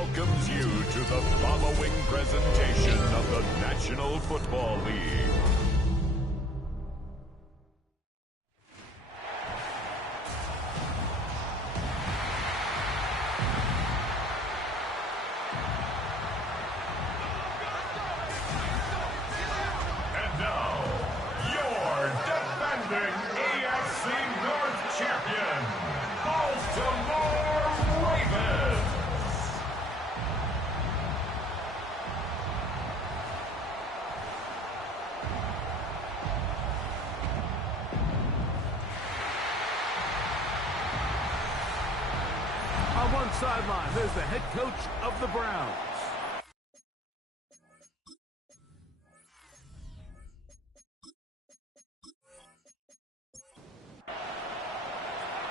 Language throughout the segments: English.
welcomes you to the following presentation of the National Football League. And now, your defending AFC North champion, Baltimore Ravens. On one sideline, there's the head coach of the Browns.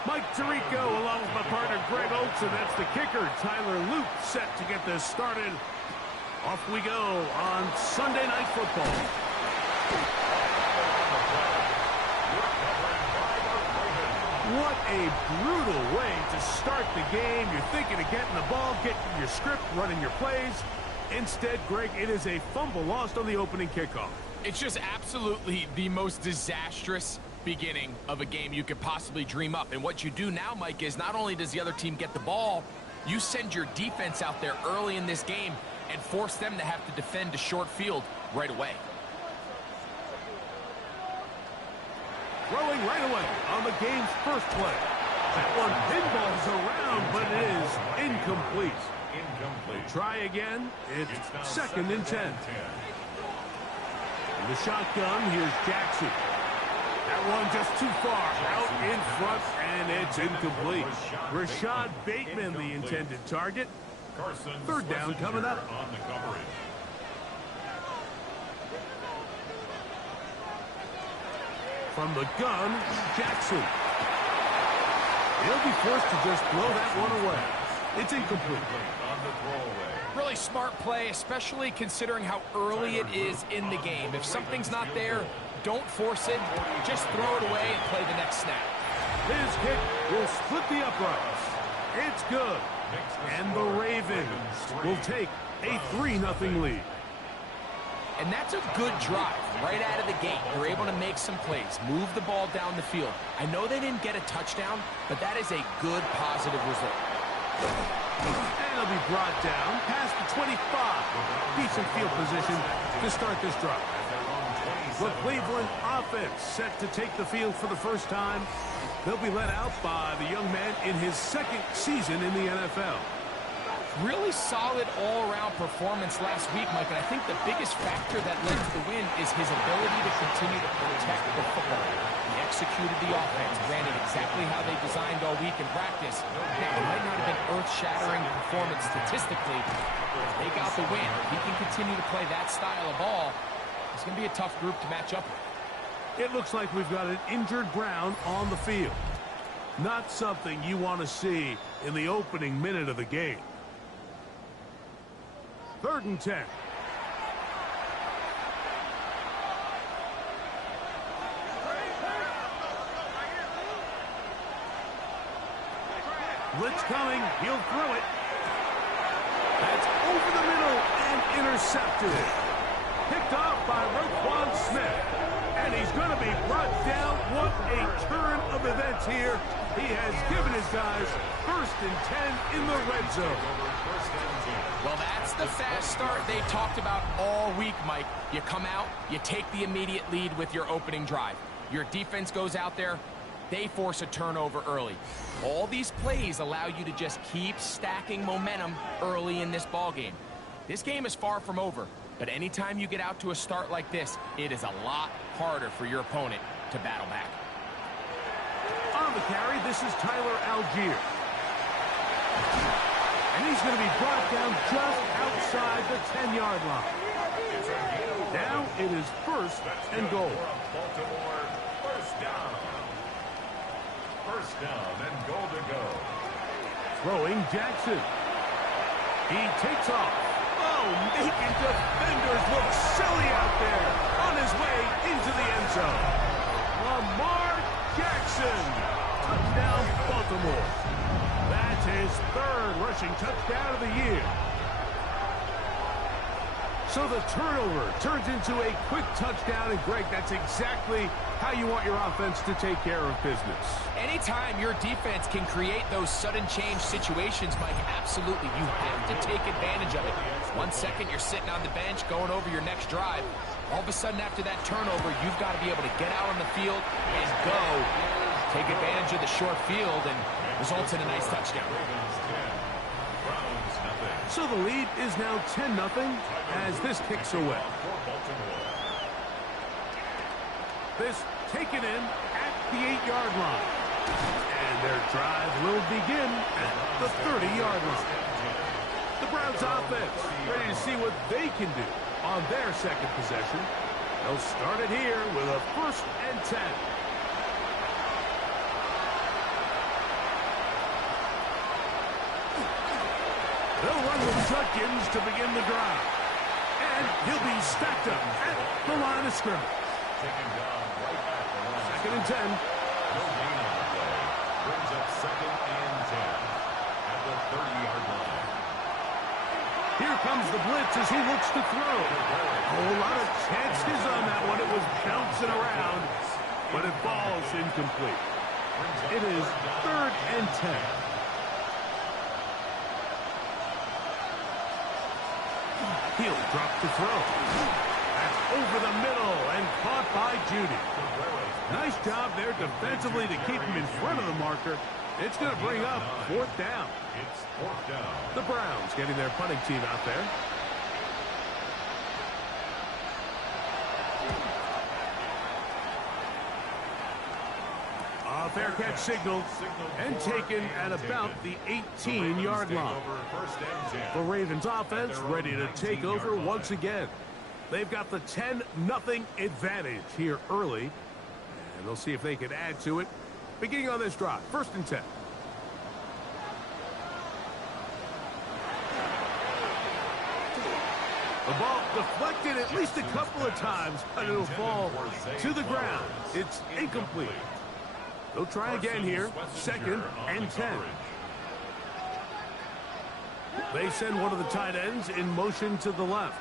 Mike Tirico along with my partner Greg Olson. That's the kicker, Tyler Luke, set to get this started. Off we go on Sunday Night Football. What a brutal way to start the game. You're thinking of getting the ball, getting your script, running your plays. Instead, Greg, it is a fumble lost on the opening kickoff. It's just absolutely the most disastrous beginning of a game you could possibly dream up. And what you do now, Mike, is not only does the other team get the ball, you send your defense out there early in this game and force them to have to defend a short field right away. Throwing right away on the game's first play. That one pinballs around, but it is incomplete. Try again. It's second and 10. In the shotgun, here's Jackson. That one just too far out in front, and it's incomplete. Rashad Bateman, the intended target. Third down coming up. From the gun, Jackson. He'll be forced to just blow that one away. It's incomplete. Really smart play, especially considering how early it is in the game. If something's not there, don't force it. Just throw it away and play the next snap. His kick will split the uprights. It's good. And the Ravens will take a 3-0 lead. And that's a good drive right out of the gate. They're able to make some plays, move the ball down the field. I know they didn't get a touchdown, but that is a good, positive result. And he'll be brought down past the 25. Decent field position to start this drive. The Cleveland offense set to take the field for the first time. They'll be led out by the young man in his second season in the NFL. Really solid all-around performance last week, Mike, and I think the biggest factor that led to the win is his ability to continue to protect the football. He executed the offense, ran it exactly how they designed all week in practice. Now, it might not have been earth-shattering performance statistically, but if they got the win. If he can continue to play that style of ball, it's going to be a tough group to match up with. It looks like we've got an injured Brown on the field. Not something you want to see in the opening minute of the game. 3rd and 10. Blitz coming. He'll throw it. That's over the middle and intercepted. Picked off by Roquan Smith. And he's going to be brought down. What a turn of events here. He has given his guys 1st and 10 in the red zone. Well, that's the fast start they talked about all week, Mike. You come out, you take the immediate lead with your opening drive. Your defense goes out there, they force a turnover early. All these plays allow you to just keep stacking momentum early in this ballgame. This game is far from over, but anytime you get out to a start like this, it is a lot harder for your opponent to battle back. On the carry, this is Tyler Algier. And he's going to be brought down just outside the 10-yard line. Now it is 1st and goal. Baltimore, first down and goal to go. Throwing Jackson. He takes off. Oh, making defenders look silly out there on his way into the end zone. Lamar Jackson. Touchdown, Baltimore. That's his third rushing touchdown of the year. So the turnover turns into a quick touchdown, and Greg, that's exactly how you want your offense to take care of business. Anytime your defense can create those sudden change situations, Mike, absolutely, you have to take advantage of it. 1 second, you're sitting on the bench going over your next drive. All of a sudden, after that turnover, you've got to be able to get out on the field and go. Take advantage of the short field and results in a nice touchdown. So the lead is now 10-0 as this kicks away. This taken in at the 8-yard line. And their drive will begin at the 30-yard line. The Browns offense ready to see what they can do on their second possession. They'll start it here with a 1st and 10. They'll run with Judkins to begin the drive. And he'll be stacked up at the line of scrimmage. 2nd and 10. Brings up 2nd and 10 at the 30-yard line. Here comes the blitz as he looks to throw. A whole lot of chances on that one. It was bouncing around, but it falls incomplete. It is 3rd and 10. He'll drop the throw. That's over the middle and caught by Judy. Nice job there defensively to keep him in front of the marker. It's going to bring up 4th down. It's 4th down. The Browns getting their punting team out there. A fair catch signal and taken at about the 18-yard line. The Ravens offense ready to take over once again. They've got the 10-0 advantage here early. And they'll see if they can add to it. Beginning on this drive, 1st and 10. The ball deflected at least a couple of times, but it'll fall to the ground. It's incomplete. They'll try again here, 2nd and 10. They send one of the tight ends in motion to the left.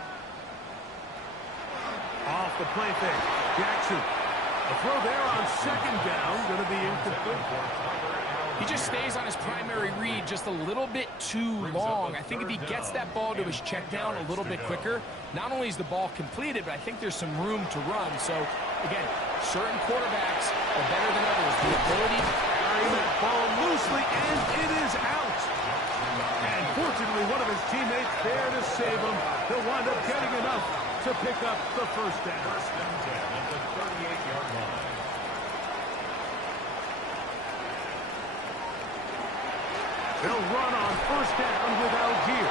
Off the play fake, Jackson. A throw there on 2nd down, going to be incomplete. He just stays on his primary read just a little bit too long. I think if he gets that ball to his check down a little bit quicker, not only is the ball completed, but I think there's some room to run. So, again, certain quarterbacks are better than others. The ability to carry that ball loosely, and it is out. And fortunately, one of his teammates there to save him. He'll wind up getting enough to pick up the 1st down. 1st and 10 at the 38-yard line. They'll run on 1st down with Algier.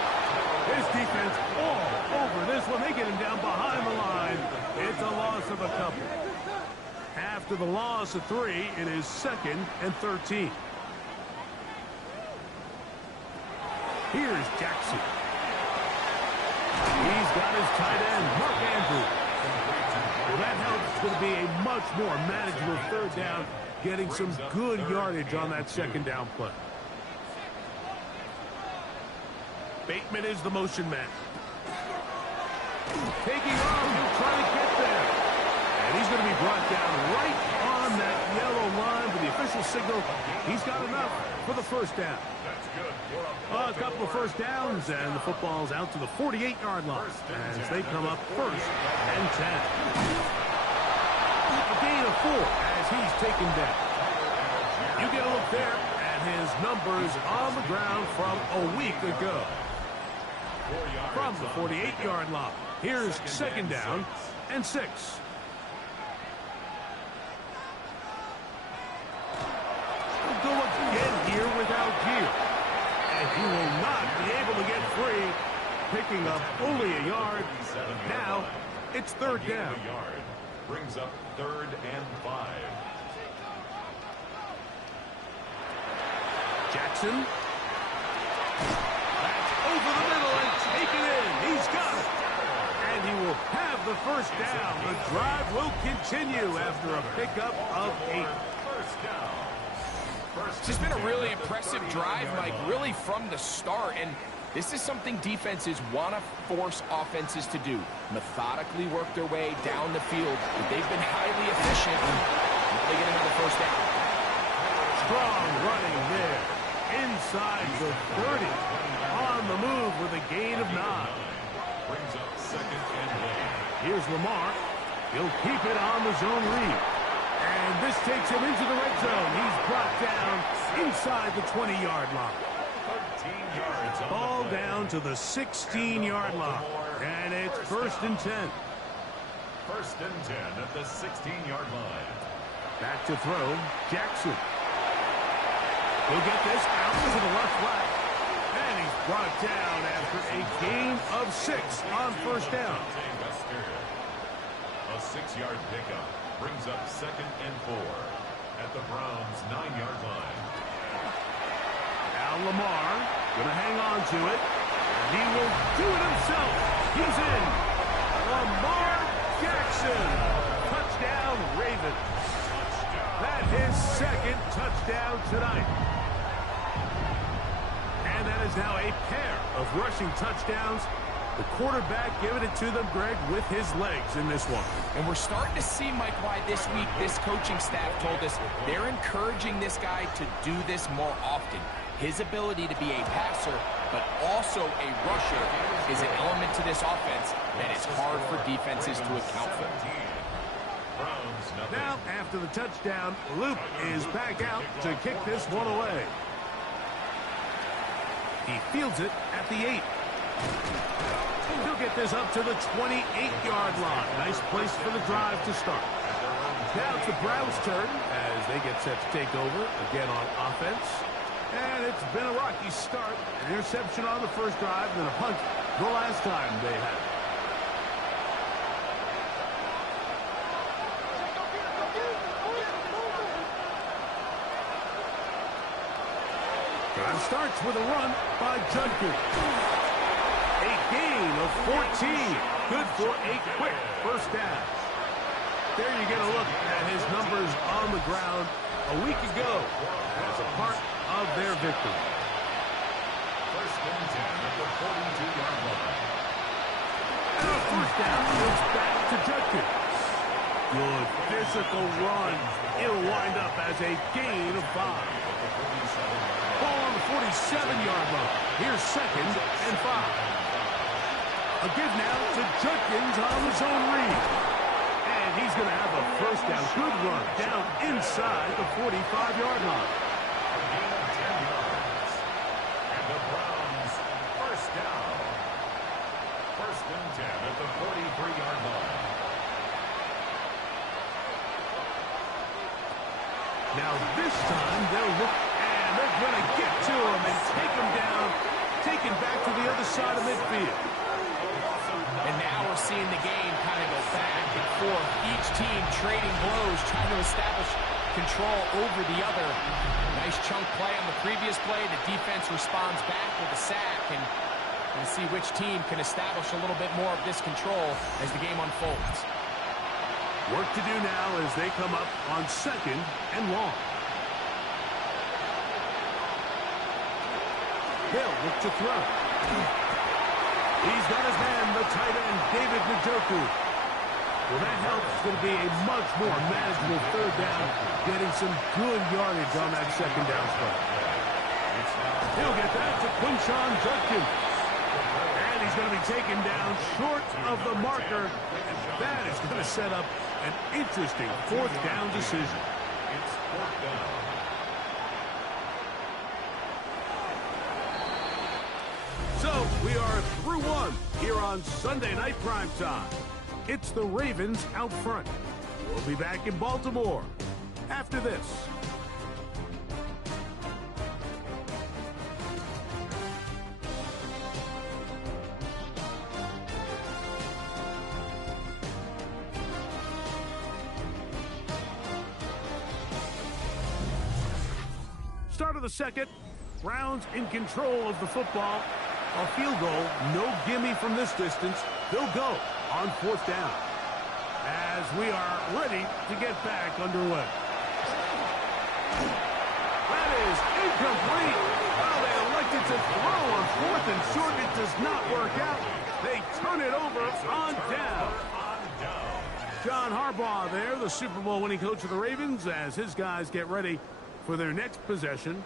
His defense all over this one. They get him down behind the line. It's a loss of a couple. After the loss of 3, it is 2nd and 13. Here's Jackson. He's got his tight end, Mark Andrews. Well, that helps. It's going to be a much more manageable 3rd down, getting some good yardage on that 2nd down play. Bateman is the motion man. Taking off, he'll try to get there. And he's going to be brought down right on that yellow line with the official signal. He's got enough for the 1st down. A couple of 1st downs, and the football's out to the 48-yard line as they come up 1st and 10. A gain of 4 as he's taken down. You get a look there at his numbers on the ground from a week ago. From the 48-yard line. Here's 2nd down and 6. We'll go again here with Algier. And he will not be able to get free, picking up only a yard. Now, it's 3rd down. Brings up 3rd and 5. Jackson. That's over the middle and taken in. He's got it. And he will have the 1st down. The drive will continue after a pickup of 8. 1st down. This has been a really impressive drive, Mike, really from the start. And this is something defenses want to force offenses to do. Methodically work their way down the field. But they've been highly efficient. They get another first down. Strong running there. Inside the 30. On the move with a gain of 9. Brings up second and long. Here's Lamar. He'll keep it on the zone read. And this takes him into the red zone. He's brought down inside the 20-yard line. 13 yards. Ball down to the 16-yard line. And it's first and 10. First and 10 at the 16-yard line. Back to throw, Jackson. He'll get this out to the left flat. And he's brought down after a gain of 6 on first down. A 6-yard pickup brings up second and 4 at the Browns' 9-yard line. Now Lamar going to hang on to it. And he will do it himself. He's in. Lamar Jackson. Touchdown, Ravens. That his second touchdown tonight. And that is now a pair of rushing touchdowns. The quarterback giving it to them, Greg, with his legs in this one. And we're starting to see, Mike, why this week this coaching staff told us they're encouraging this guy to do this more often. His ability to be a passer, but also a rusher, is an element to this offense that is hard for defenses to account for. Now, after the touchdown, Luke is back out to kick this one away. He fields it at the 8. He'll get this up to the 28-yard line. Nice place for the drive to start. Now it's the Browns' turn as they get set to take over again on offense. And it's been a rocky start. An interception on the first drive, and a punt the last time they had it. Drive starts with a run by Judkins. A gain of 14. Good for a quick first down. There you get a look at his numbers on the ground a week ago as a part of their victory. First and 10 at the 42-yard line. And a first down goes back to Judkins. Good physical run. It'll wind up as a gain of 5. Ball on the 47-yard line. Here's second and 5. A give now to Judkins on the zone read. And he's going to have a first down. Good run down inside the 45-yard line. A gain of 10 yards. And the Browns first down. First and 10 at the 43-yard line. Now this time they'll look, and they're going to get to him and take him down, take him back to the other side of midfield. And now we're seeing the game kind of go back and forth. Each team trading blows, trying to establish control over the other. Nice chunk play on the previous play. The defense responds back with a sack. And we'll see which team can establish a little bit more of this control as the game unfolds. Work to do now as they come up on second and long. Hill look to throw. He's got his man, the tight end, David Njoku. Well, that helps. It's going to be a much more manageable third down, getting some good yardage on that second down spot. He'll get that to Quinshon Judkins. And he's going to be taken down short of the marker. And that is going to set up an interesting fourth down decision. It's fourth down. So, we are through one here on Sunday Night Primetime. It's the Ravens out front. We'll be back in Baltimore after this. Start of the second. Browns in control of the football. A field goal, no gimme from this distance. They'll go on fourth down as we are ready to get back underway. That is incomplete. Well, they elected to throw on 4th and short. It does not work out. They turn it over on down. John Harbaugh there, the Super Bowl winning coach of the Ravens, as his guys get ready for their next possession.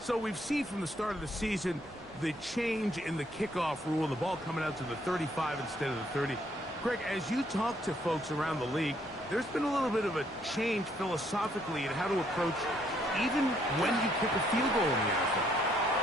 So we've seen from the start of the season the change in the kickoff rule, the ball coming out to the 35 instead of the 30. Greg, as you talk to folks around the league, there's been a little bit of a change philosophically in how to approach even when you kick a field goal in the NFL.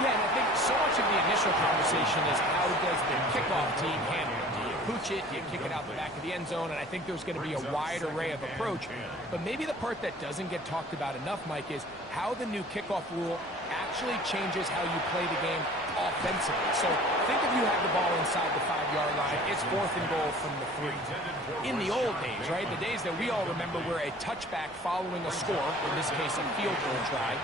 Yeah, and I think so much of the initial conversation is how does the kickoff team handle it? Do you pooch it? Do you kick it out the back of the end zone? And I think there's going to be a wide array of approach. But maybe the part that doesn't get talked about enough, Mike, is how the new kickoff rule actually changes how you play the game offensively. So think if you had the ball inside the 5-yard line, it's 4th and goal from the 3. In the old days, right, the days that we all remember where a touchback following a score, in this case a field goal try,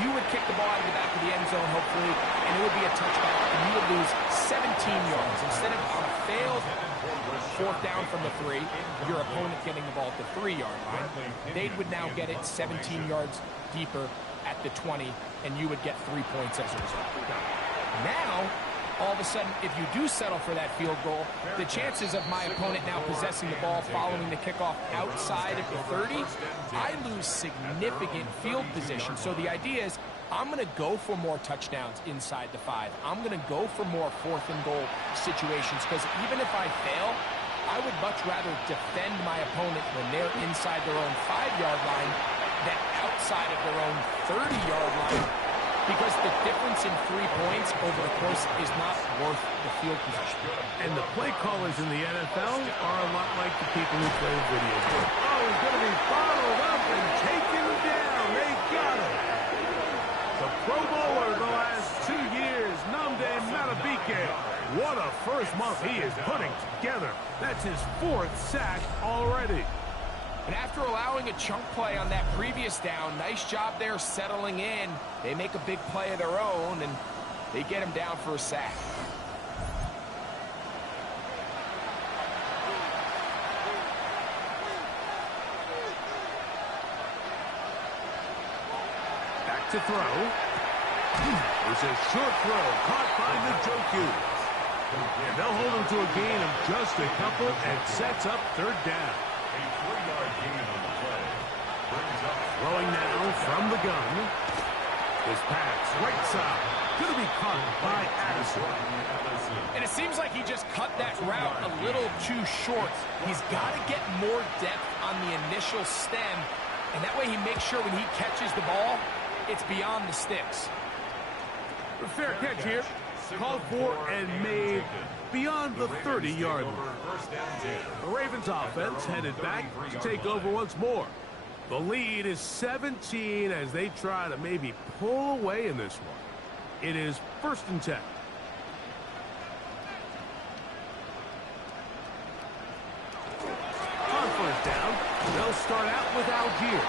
you would kick the ball out of the back of the end zone, hopefully, and it would be a touchback, and you would lose 17 yards. Instead of on a failed 4th down from the 3, your opponent getting the ball at the 3-yard line, they would now get it 17 yards deeper at the 20, and you would get 3 points as a result. Now, all of a sudden, if you do settle for that field goal, the chances of my opponent now possessing the ball following the kickoff outside of the 30, I lose significant field position. So the idea is I'm going to go for more touchdowns inside the 5. I'm going to go for more 4th and goal situations because even if I fail, I would much rather defend my opponent when they're inside their own 5-yard line than outside of their own 30-yard line, because the difference in 3 points over the course is not worth the field position. And the play callers in the NFL are a lot like the people who play video games. Oh, he's going to be followed up and taken down. They got him. The Pro Bowler the last 2 years, Nnamdi Madubuike. What a first month he is putting together. That's his 4th sack already. And after allowing a chunk play on that previous down, nice job there settling in. They make a big play of their own, and they get him down for a sack. Back to throw. It's a short throw caught by Njoku. And they'll hold him to a gain of just a couple and sets up 3rd down. A 3-yard gain on the play. Brings up Throwing now from the gun. This pass right side. Going to be caught by Addison. And it seems like he just cut that route a little too short. He's got to get more depth on the initial stem, and that way he makes sure when he catches the ball, it's beyond the sticks. A fair catch here. Called for and made beyond the 30-yard line. The Ravens offense headed back to take over once more. The lead is 17 as they try to maybe pull away in this one. It is 1st and 10. On 1st down, they'll start out with Algier.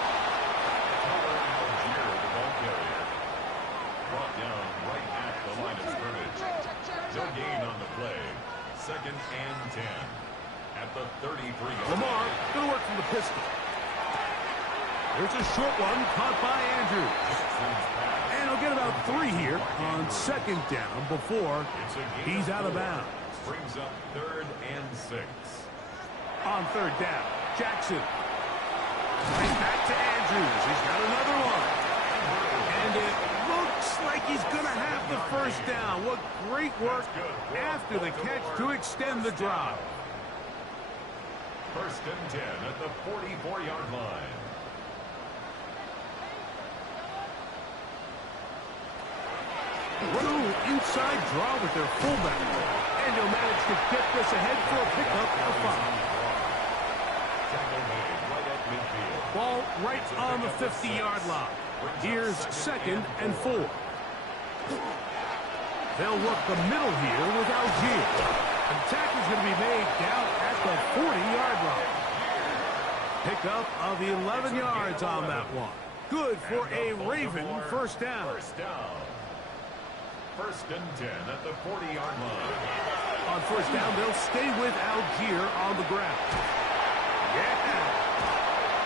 Brought down right at the line of scrimmage. No gain on the play. 2nd and 10 at the 33-yard. Lamar going to work from the pistol. There's a short one caught by Andrews. And he'll get about 3 here on 2nd down before he's out of bounds. Brings up 3rd and 6. On 3rd down, Jackson. Right back to Andrews. He's got another one. And it looks like he's going to have the 1st down. What great work after the catch to extend the drive. 1st and 10 at the 44-yard line. Through inside draw with their fullback. And he'll manage to get this ahead for a pickup of 5. Ball right on the 50-yard line. Here's 2nd and 4. They'll work the middle here with Algier. An attack is going to be made down at the 40-yard line. Pickup of 11 yards on that one. Good for a Raven 1st down. 1st and 10 at the 40-yard line. On 1st down, they'll stay with Algier on the ground. Yeah.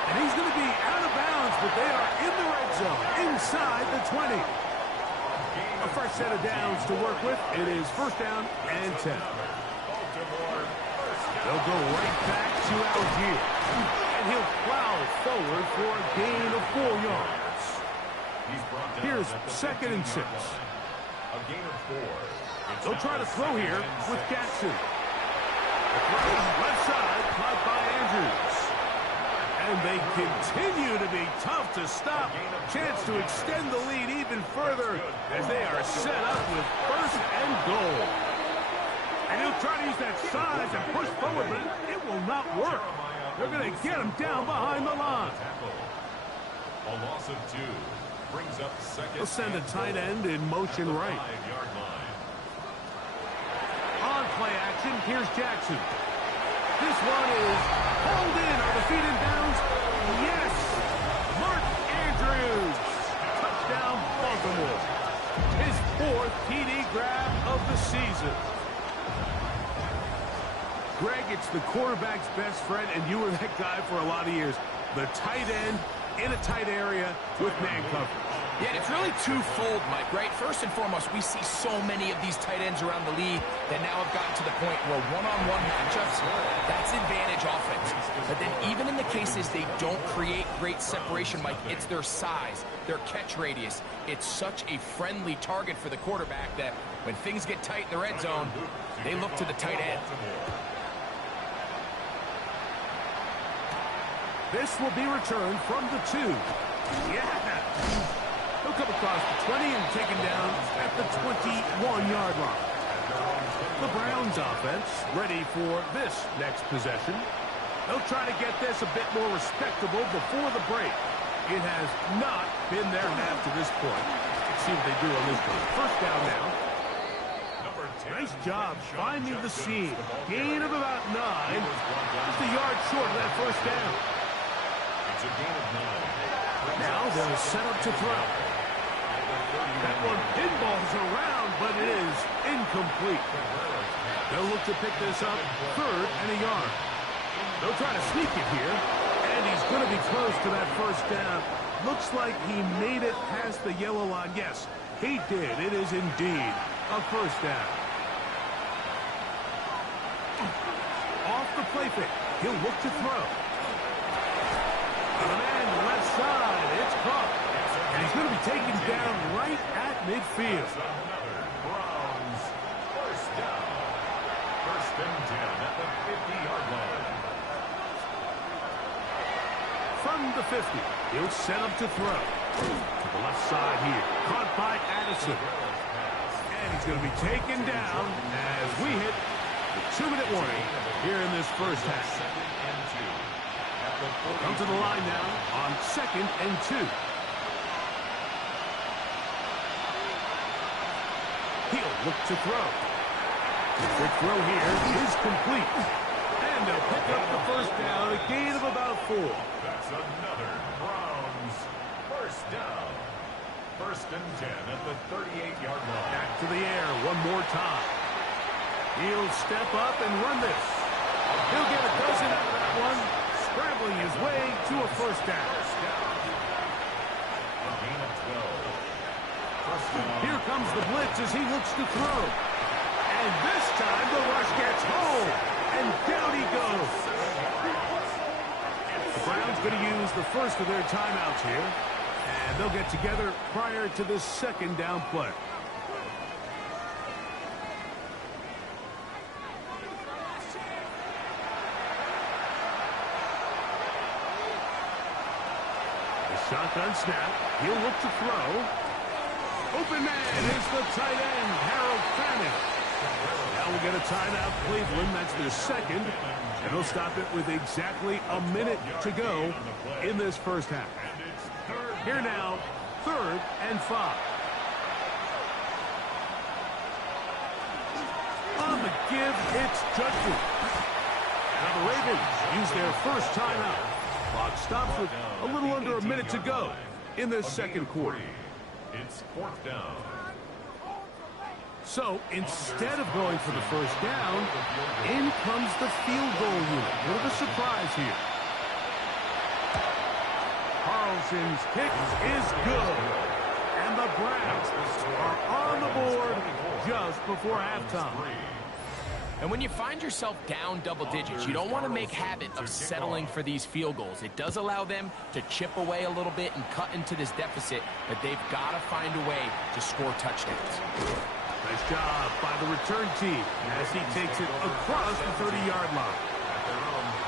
And he's going to be out of bounds, but they are in the red zone, inside the 20. A fresh set of downs to work with. It is first down and 10. They'll go right back to Algier. And he'll plow forward for a gain of 4 yards. Here's second and 6. A gain of 4. They'll try to throw here with Jackson. The throw left side, caught by Andrews. And they continue to be tough to stop. Chance to extend the lead even further as they are set up with first and goal. And he'll try to use that size and push forward, but it will not work. They're going to get him down behind the line. A loss of 2 brings up second. They'll send a tight end in motion right. 5-yard line. On play action, here's Jackson. This one is hauled in. Are the feet in bounds? Yes! Mark Andrews. Touchdown, Baltimore. His 4th TD grab of the season. Greg, it's the quarterback's best friend, and you were that guy for a lot of years. The tight end in a tight area with man coverage. Yeah, and it's really twofold, Mike, right? First and foremost, we see so many of these tight ends around the league that now have gotten to the point where one-on-one matchups, that's advantage offense. But then even in the cases they don't create great separation, Mike, it's their size, their catch radius. It's such a friendly target for the quarterback that when things get tight in the red zone, they look to the tight end. This will be returned from the 2. Yeah! He'll come across the 20 and taken down at the 21-yard line. The Browns offense ready for this next possession. They'll try to get this a bit more respectable before the break. It has not been their half to this point. Let's see what they do on this one. First down now. Nice job finding the seam. Gain of about 9. Just a yard short of that first down. It's a gain of 9. Now they'll set up to throw. That one pinballs around, but it is incomplete. They'll look to pick this up, 3rd and a yard. They'll try to sneak it here, and he's going to be close to that first down. Looks like he made it past the yellow line. Yes, he did. It is indeed a first down. Off the play fake, he'll look to throw. On the left side, it's caught. And he's going to be taken down right at midfield. Browns first down. First and 10 at the 50-yard line. From the 50, he'll set up to throw. To the left side here. Caught by Addison. And he's going to be taken down as we hit the 2-minute warning here in this first half. Come to the line now on 2nd and 2. He'll look to throw. The quick throw here is complete. And they'll pick up the first down, a gain of about 4. That's another Browns first down. First and 10 at the 38-yard line. Back to the air one more time. He'll step up and run this. He'll get a dozen out of that one, scrambling his way to a first down. A gain of 12. First down. Here comes the blitz as he looks to throw. And this time the rush gets home. And down he goes. The Browns going to use the first of their timeouts here. And they'll get together prior to this second down play. Shotgun snap. He'll look to throw. Open man is the tight end, Harold Fanning. Now we'll get a timeout, Cleveland. That's their second. And they'll stop it with exactly a minute to go in this first half. Here now, 3rd and 5. On the give, it's Judkins. Now the Ravens use their first timeout. Clock stops with a little under a minute to go in this second quarter. It's 4th down. So instead of going for the first down, in comes the field goal unit. What a surprise here. Jackson's kick is good. And the Browns are on the board just before halftime. And when you find yourself down double digits, you don't want to make habit of settling for these field goals. It does allow them to chip away a little bit and cut into this deficit, but they've got to find a way to score touchdowns. Nice job by the return team as he takes it across the 30-yard line.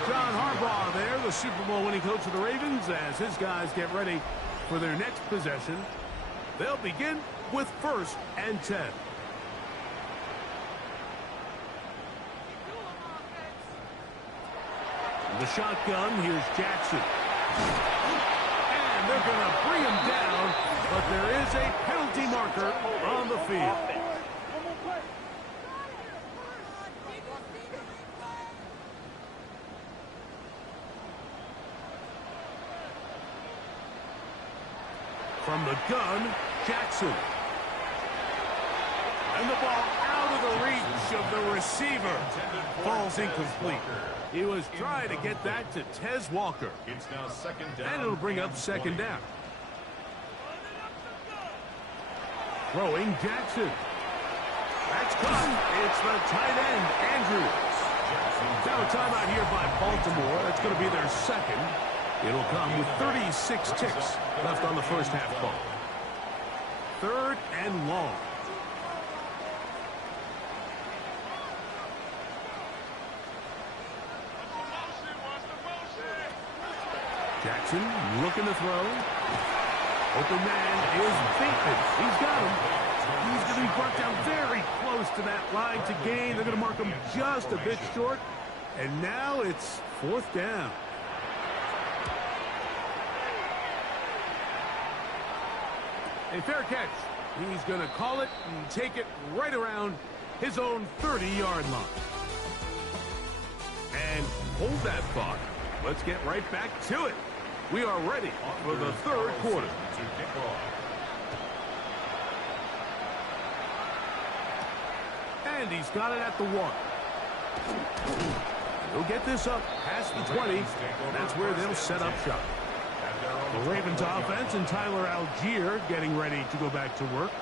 John Harbaugh there, the Super Bowl winning coach of the Ravens, as his guys get ready for their next possession. They'll begin with 1st and 10. The shotgun, here's Jackson. And they're going to bring him down, but there is a penalty marker on the field. From the gun, Jackson. And the ball out of the reach of the receiver. Falls incomplete. He was trying to get that to Tez Walker. It's now 2nd down. And it'll bring up 2nd down. Throwing Jackson. That's caught. It's the tight end, Andrews. Now a timeout here by Baltimore. That's going to be their 2nd. It'll come with 36 ticks left on the first half clock. 3rd and long. Jackson looking to throw. Open man is Bateman. He's got him. He's going to be brought down very close to that line to gain. They're going to mark him just a bit short. And now it's 4th down. A fair catch. He's going to call it and take it right around his own 30-yard line. And hold that thought. Let's get right back to it. We are ready for the 3rd quarter. And he's got it at the 1. He'll get this up past the 20. And that's where they'll set up shop. The Ravens offense and Tyler Algier getting ready to go back to work.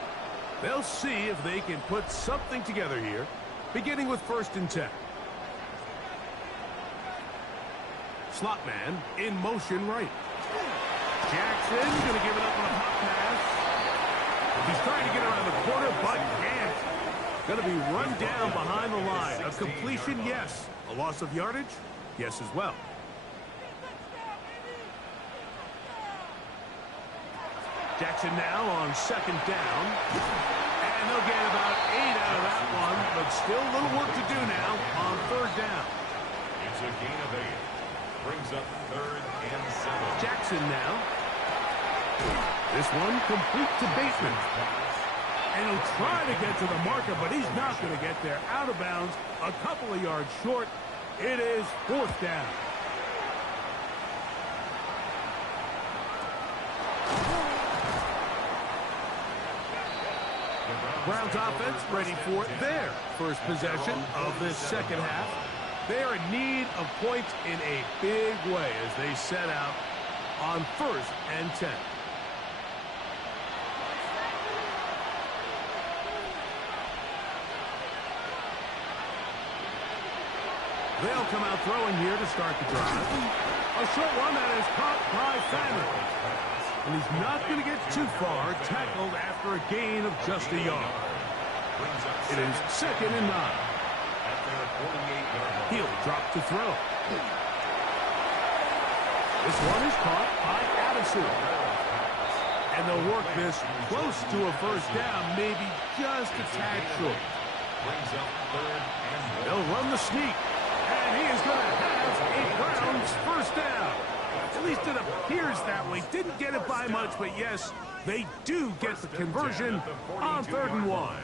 They'll see if they can put something together here, beginning with 1st and 10. Slot man in motion right. Jackson going to give it up on a pop pass. He's trying to get around the corner, but can't. Going to be run down behind the line. A completion, yes. A loss of yardage, yes as well. Jackson now on 2nd down. And they'll get about 8 out of that one, but still a little work to do now on 3rd down. It's a gain of 8. Brings up 3rd and 7. Jackson now. This one complete to Bateman. And he'll try to get to the marker, but he's not going to get there. Out of bounds, a couple of yards short. It is 4th down. Browns offense ready for their first possession of this 2nd half. They are in need of points in a big way as they set out on 1st and 10. They'll come out throwing here to start the drive. A short one that is caught by Family. And he's not going to get too far, tackled after a gain of just a yard. It is 2nd and 9. He'll drop to throw. This one is caught by Addison. And they'll work this close to a 1st down, maybe just a tad short. They'll run the sneak. And he is going to have a Browns 1st down. At least it appears that way. Didn't get it by much, but yes, they do get the conversion on 3rd and 1.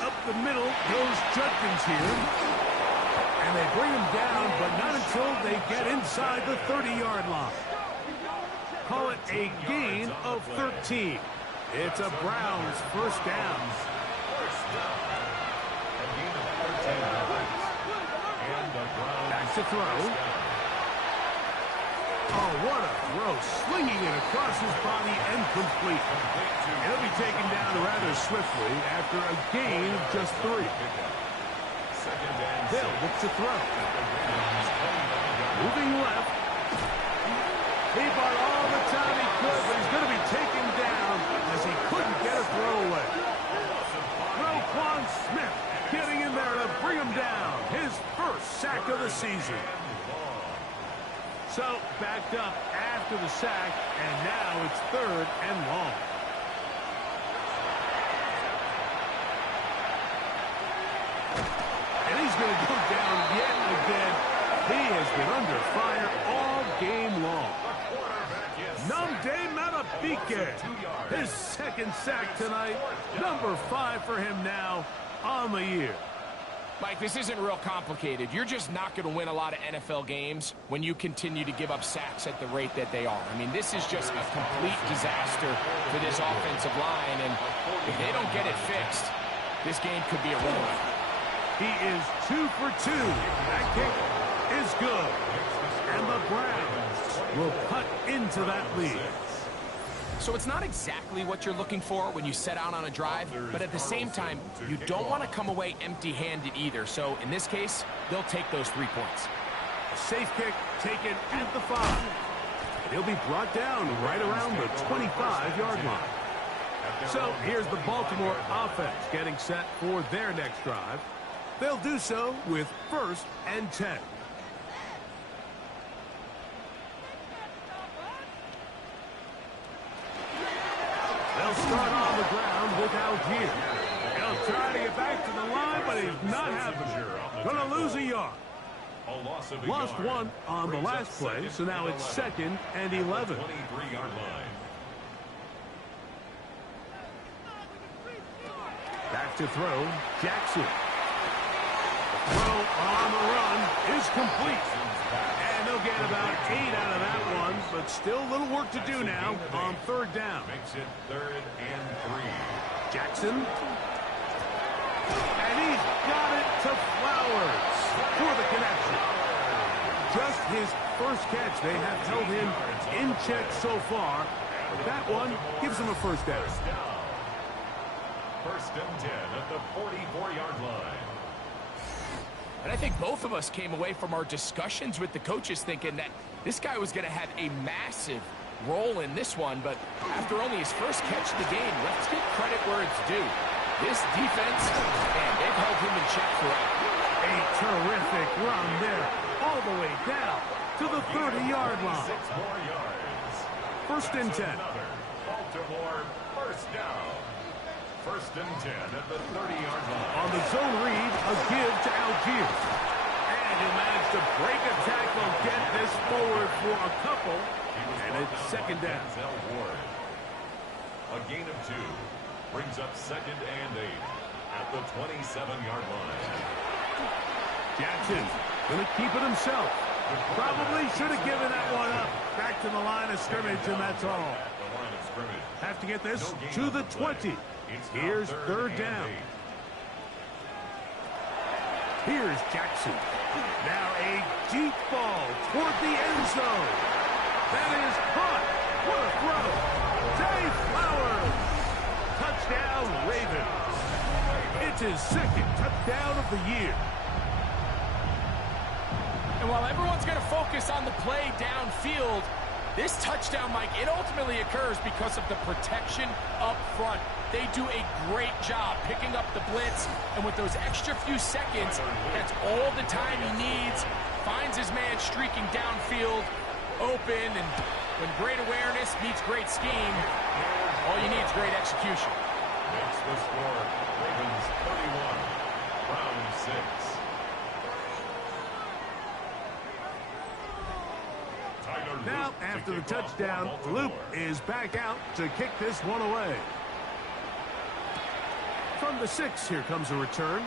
Up the middle goes Judkins here. And they bring him down, but not until they get inside the 30-yard line. Call it a gain of 13. It's a Browns first down. First down. A gain of 13 yards. And the Browns. Back to throw. Oh, what a throw. Slinging it across his body and complete. He'll be taken down rather swiftly after a gain of just 3. Hill looks to throw. Moving left. He bought all the time he could, but he's going to be taken down as he couldn't get a throw away. Roquan Smith getting in there to bring him down. His first sack of the season. So, backed up after the sack, and now it's 3rd and long. And he's going to go down yet again. He has been under fire all game long. Nnamdi Madubuike, his 2nd sack tonight. Number 5 for him now on the year. Mike, this isn't real complicated. You're just not going to win a lot of NFL games when you continue to give up sacks at the rate that they are. I mean, this is just a complete disaster for this offensive line, and if they don't get it fixed, this game could be a runaway. He is 2 for 2. That kick is good. And the Browns will cut into that lead. So it's not exactly what you're looking for when you set out on a drive, but at the same time, you don't want to come away empty-handed either. So in this case, they'll take those 3 points. A safe kick taken at the 5. He'll be brought down right around the 25-yard line. So here's the Baltimore offense getting set for their next drive. They'll do so with 1st and 10. They'll start on the ground with Algier. He'll try to get back to the line, but he's not having it. Going to lose a yard. Lost 1 on the last play, so now it's 2nd and 11. 23-yard line. Back to throw, Jackson. The throw on the run is complete. And they'll get about 8 out of that one, but still a little work to do now on 3rd down. Makes it 3rd and 3. Jackson. And he's got it to Flowers for the connection. Just his first catch. They have held him in check so far. But that one gives him a first down. 1st and 10 at the 44-yard line. And I think both of us came away from our discussions with the coaches thinking that this guy was going to have a massive role in this one, but after only his first catch of the game, let's give credit where it's due. This defense, man, they've held him in check throughout. A terrific run there, all the way down to the 30-yard line. 6 more yards. 1st and 10. Baltimore first down. 1st and 10 at the 30-yard line. On the zone read, a give to Algier. And he'll manage to break a tackle, get this forward for a couple, and it's 2nd down. Denzel Ward. A gain of 2 brings up 2nd and 8 at the 27-yard line. Jackson going to keep it himself. Probably should have given that one up. Back to the line of scrimmage, and that's all. At the line of scrimmage. Have to get this No gain to on the play. 20. It's now Here's 3rd and down. 8. Here's Jackson. Now a deep ball toward the end zone. That is caught. What a throw. Dave Flowers. Touchdown, Ravens. It's his 2nd touchdown of the year. And while everyone's going to focus on the play downfield, this touchdown, Mike, it ultimately occurs because of the protection up front. They do a great job picking up the blitz, and with those extra few seconds, that's all the time he needs. Finds his man streaking downfield, open, and when great awareness meets great scheme, all you need is great execution. Makes the score. Ravens 31, Browns 6. Now, after the touchdown, Luke is back out to kick this one away. From the 6, here comes a return.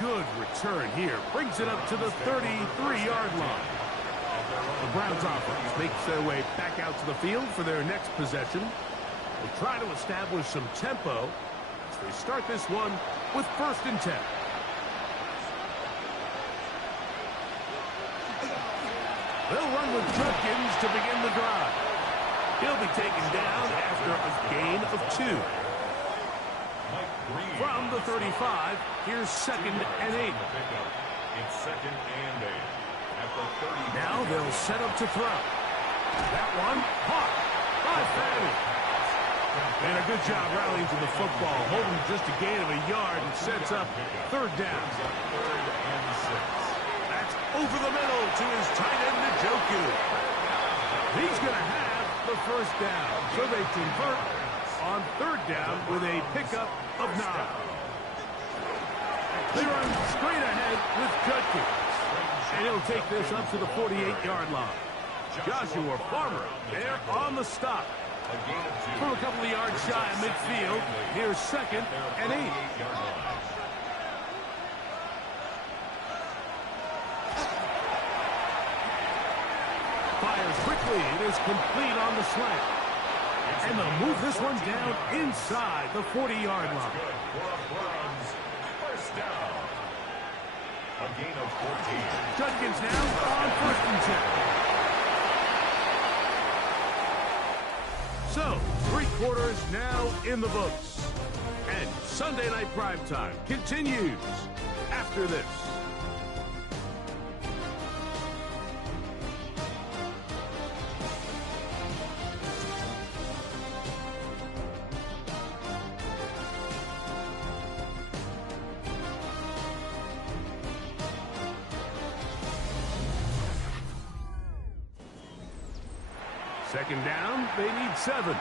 Good return here. Brings it up to the 33-yard line. The Browns offense makes their way back out to the field for their next possession. They'll try to establish some tempo as they start this one with 1st and 10. They'll run with Judkins to begin the drive. He'll be taken down after a gain of 2. From the 35, here's 2nd and 8. It's 2nd and 8. At the 30. Now they'll set up to throw. That one caught by Fanning. And a good job rallying to the football, holding just a gain of a yard and sets up 3rd down. That's over the middle to his tight end, Njoku. He's going to have the 1st down, so they convert on 3rd down with a pickup of 9. They run straight ahead with Judkins, and he'll take this up to the 48-yard line. Joshua Farmer there on the stop. From a couple of yards shy of midfield, here's 2nd and 8. Fires quickly. It is complete on the slant. And they'll move this one down inside the 40-yard line. First down. A gain of 14. Judkins now on 1st and 10. So, 3 quarters now in the books. And Sunday Night Primetime continues after this. Second down, they need 7.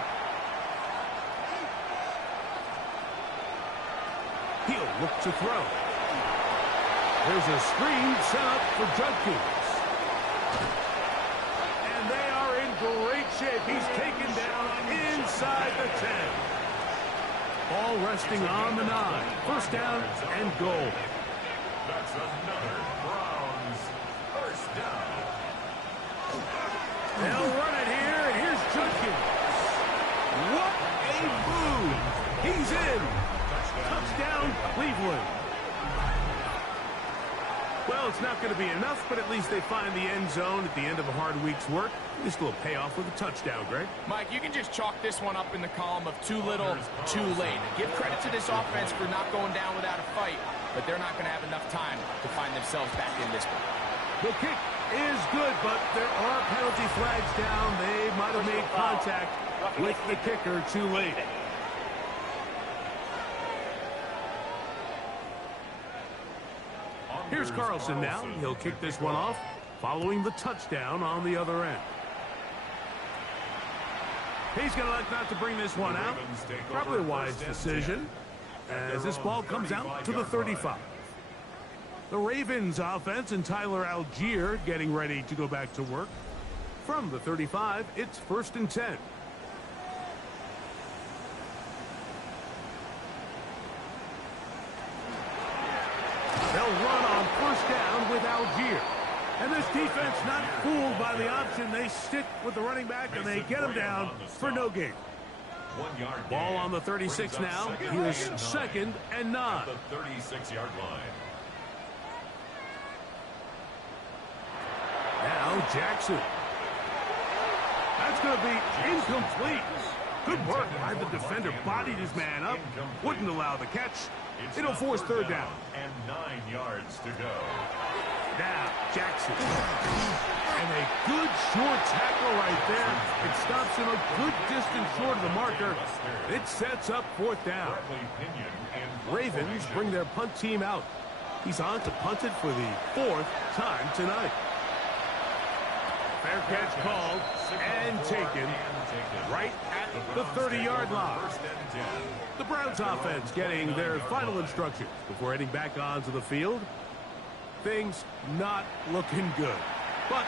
He'll look to throw. There's a screen set up for Judkins. And they are in great shape. He's taken down inside the 10. Ball resting on the 9. First down and goal. That's another Browns first down. They'll run it here, and here's Judkins. What a move. He's in. Touchdown, Cleveland. Well, it's not going to be enough, but at least they find the end zone at the end of a hard week's work. This will pay off with a touchdown, Greg. Mike, you can just chalk this one up in the column of too little, too late. Give credit to this offense for not going down without a fight, but they're not going to have enough time to find themselves back in this one. The kick is good, but there are penalty flags down. They might have made contact with the kicker too late. Here's Carlson now. He'll kick this one off, following the touchdown on the other end. He's going to elect not to bring this one out. Probably a wise decision, as this ball comes out to the 35. The Ravens offense and Tyler Algier getting ready to go back to work. From the 35, it's 1st and 10. They'll run on 1st down with Algier. And this defense not fooled by the option. They stick with the running back and they get him down for no gain. 1 yard Ball on the 36 now. Here's 2nd and 9. The 36-yard line. Now Jackson. That's going to be incomplete. Good work by the defender. Bodied his man up. Wouldn't allow the catch. It'll force 3rd down. And 9 yards to go. Now Jackson. And a good short tackle right there. It stops him a good distance short of the marker. It sets up 4th down. Ravens bring their punt team out. He's on to punt it for the 4th time tonight. Fair catch called and taken right at the 30-yard line. The Browns offense getting their final instructions before heading back onto the field. Things not looking good. But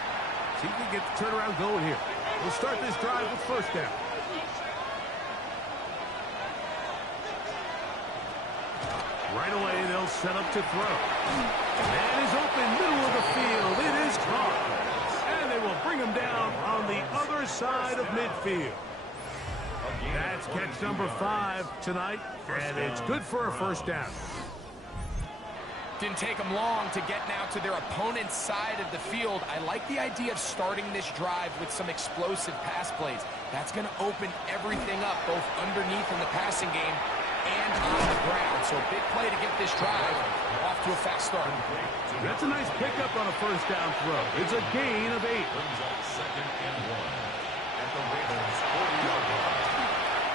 see if we can get the turnaround going here. We'll start this drive with 1st down. Right away, they'll set up to throw. Man is open, middle of the field. It is caught. And they will bring him down on the other side of midfield. That's catch number 5 tonight, and it's good for a first down. Didn't take them long to get now to their opponent's side of the field. I like the idea of starting this drive with some explosive pass plays. That's going to open everything up, both underneath in the passing game and on the ground. So a big play to get this drive off to a fast start. That's a nice pickup on a first down throw. It's a gain of 8. Brings up 2nd and 1 at the Ravens 40-yard line.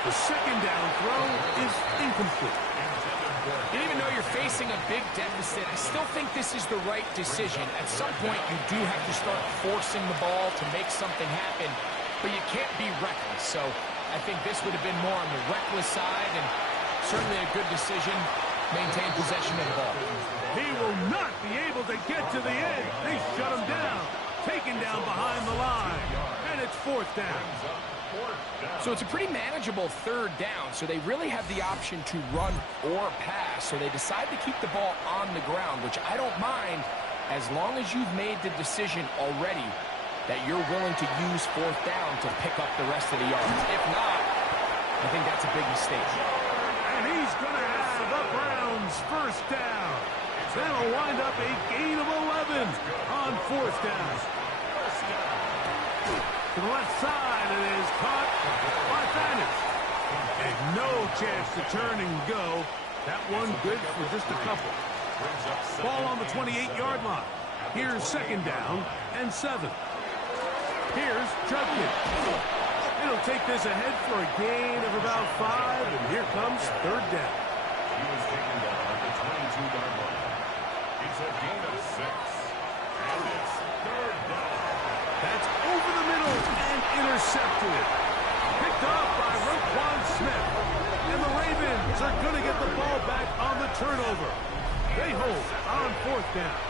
The second down throw is incomplete. And even though you're facing a big deficit, I still think this is the right decision. At some point, you do have to start forcing the ball to make something happen, but you can't be reckless. So I think this would have been more on the reckless side, and certainly a good decision. Maintain possession of the ball. He will not be able to get to the end. They shut him down. Taken down behind the line. And it's 4th down. So it's a pretty manageable 3rd down, so they really have the option to run or pass, so they decide to keep the ball on the ground, which I don't mind as long as you've made the decision already that you're willing to use 4th down to pick up the rest of the yards. If not, I think that's a big mistake. And he's going to have the Browns' first down. That'll wind up a gain of 11 on 4th down. To the left side, it is caught by Thanis. And no chance to turn and go. That one good for just a couple. Ball on the 28-yard line. Here's 2nd down and 7. Here's Judkins. It'll take this ahead for a gain of about 5, and here comes 3rd down. He was taken down at the 22-yard line. It's a gain of 6. And it's 3rd down. That's over the middle and intercepted. Picked off by Roquan Smith. And the Ravens are going to get the ball back on the turnover. They hold on 4th down.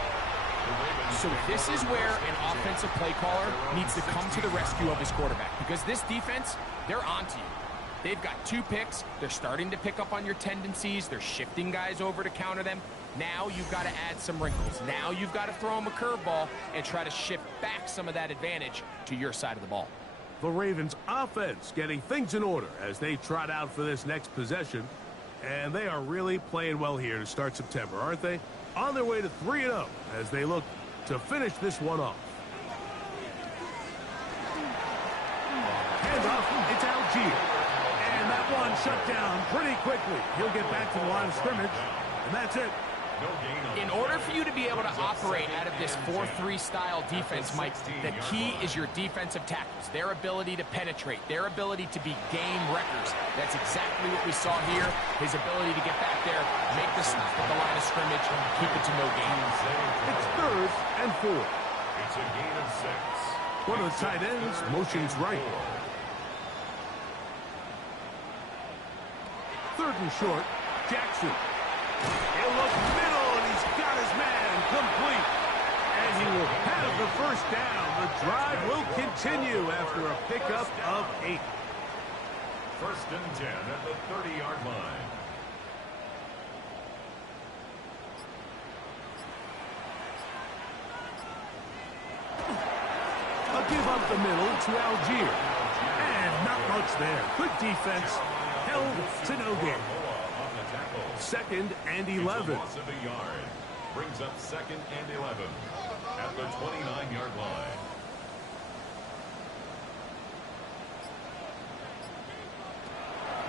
So this is where an offensive play caller needs to come to the rescue of his quarterback, because this defense, they're onto you. They've got 2 picks. They're starting to pick up on your tendencies. They're shifting guys over to counter them. Now you've got to add some wrinkles. Now you've got to throw them a curveball and try to shift back some of that advantage to your side of the ball. The Ravens offense getting things in order as they trot out for this next possession. And they are really playing well here to start September, aren't they? On their way to 3-0 as they look to finish this one off. Handoff, it's Algier. And that one shut down pretty quickly. He'll get back to the line of scrimmage, and that's it. In order for you to be able to operate out of this 4-3 style defense, Mike, the key is your defensive tackles, their ability to penetrate, their ability to be game wreckers. That's exactly what we saw here. His ability to get back there, make the stop at the line of scrimmage, keep it to no gain. It's 3rd and 4. It's a gain of 6. One of the tight ends motions right. 3rd and short, Jackson. He'll look middle, and he's got his man complete. And he will have the first down. The drive will continue after a pickup of 8. 1st and 10 at the 30-yard line. A give up the middle to Algier. And not much there. Good defense. Held to no gain. 2nd and 11. Loss of a yard. Brings up 2nd and 11 at the 29-yard line.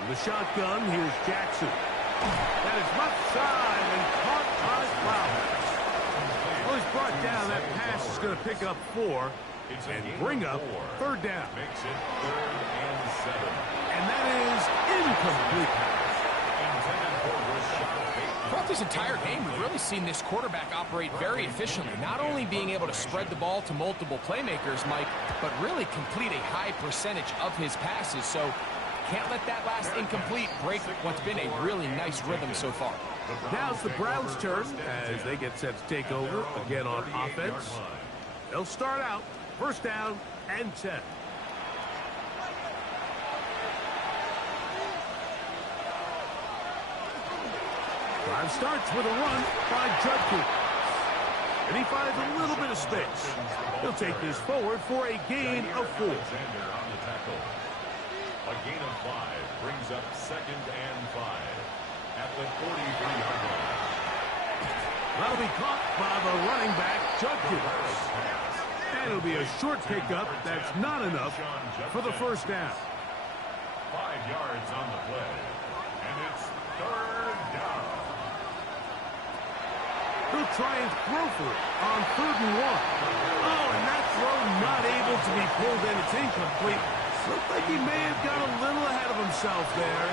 The shotgun, here's Jackson. That is left side and caught by Flowers. Well, he's brought down. That pass is going to pick up 4 and bring up 3rd down. Makes it 3rd and 7. And that is incomplete. Throughout this entire game, we've really seen this quarterback operate very efficiently, not only being able to spread the ball to multiple playmakers, Mike, but really complete a high percentage of his passes. So can't let that last incomplete break what's been a really nice rhythm so far. Now it's the Browns' turn as they get set to take over again on offense. They'll start out 1st down and 10. Drive starts with a run by Judkins. and he finds a little bit of space. He'll take this forward for a gain of 4. Alexander on the tackle. A gain of 5 brings up 2nd and 5 at the 43-yard line. That'll be caught by the running back, Judkins. And it'll be a short pickup that's not enough for the first down. 5 yards on the play, and it's 3rd down. He'll try and throw for it on 3rd and 1. Oh, and that throw not able to be pulled in. It's incomplete. Looked like he may have got a little ahead of himself there.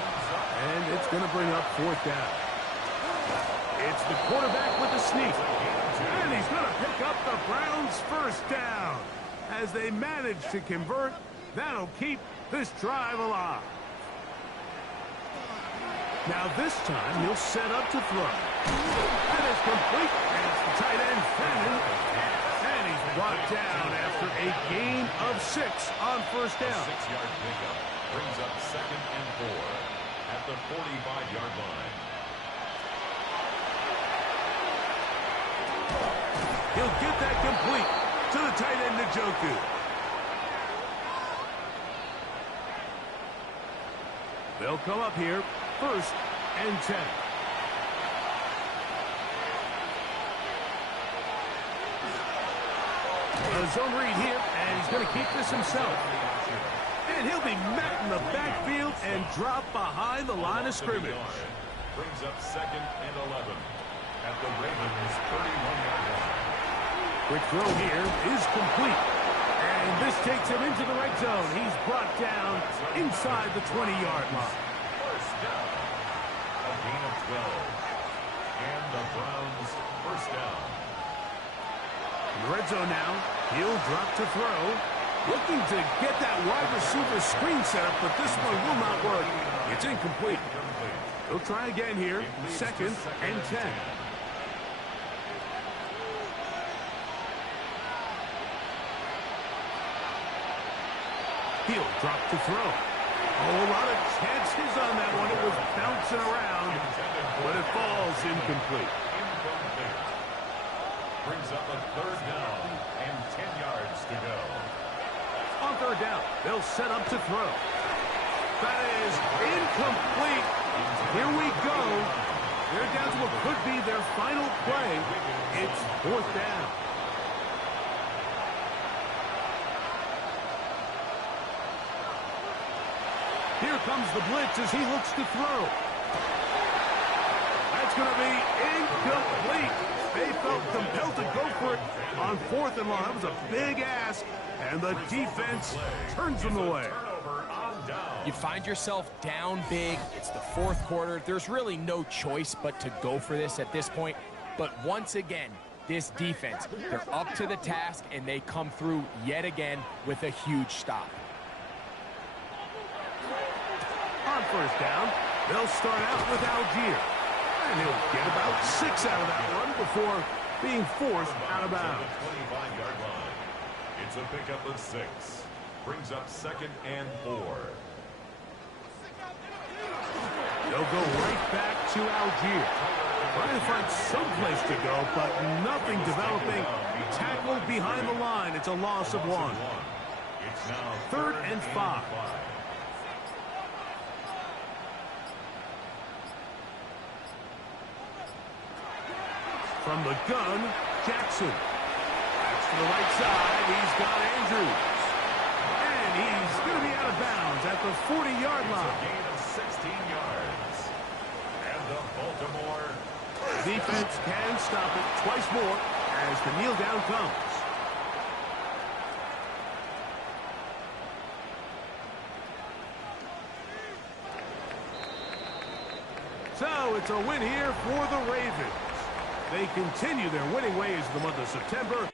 And it's going to bring up 4th down. It's the quarterback with the sneak. And he's going to pick up the Browns' first down. As they manage to convert, that'll keep this drive alive. Now this time, he'll set up to throw. That is complete. And it's the tight end, Fannin. And he's brought down after a gain of 6 on first down. 6-yard pickup brings up 2nd and 4 at the 45-yard line. He'll get that complete to the tight end, Njoku. They'll come up here, 1st and 10. A zone read here, and he's going to keep this himself. And he'll be met in the backfield and drop behind the line of scrimmage. Brings up 2nd and 11 at the Ravens' 31-yard line. Quick throw here is complete. And this takes him into the right zone. He's brought down inside the 20-yard line. First down. A gain of 12. And the Browns' first down. In the red zone now. He'll drop to throw. Looking to get that wide receiver screen set up, but this one will not work. It's incomplete. He'll try again here. 2nd and 10. He'll drop to throw. Oh, a lot of chances on that one. It was bouncing around, but it falls incomplete. Brings up a 3rd down and 10 yards to go. On 3rd down, they'll set up to throw. That is incomplete. Here we go. They're down to what could be their final play. It's 4th down. Here comes the blitz as he looks to throw. That's going to be incomplete. They felt compelled to go for it on 4th and long. That was a big ask, and the defense turns them away. You find yourself down big. It's the 4th quarter. There's really no choice but to go for this at this point. But once again, this defense, they're up to the task, and they come through yet again with a huge stop. On 1st down, they'll start out with Algier. And he'll get about 6 out of that one before being forced out of bounds. 25-yard line. It's a pickup of 6. Brings up 2nd and 4. They'll go right back to Algier. Trying to find some place to go, but nothing developing. Tackled behind the line. It's a loss of 1. It's now 3rd and 5. From the gun, Jackson. That's to the right side. He's got Andrews. And he's going to be out of bounds at the 40-yard line. Gain of 16 yards. And the Baltimore Defense can stop it twice more as the kneel down comes. So it's a win here for the Ravens. They continue their winning ways in the month of September.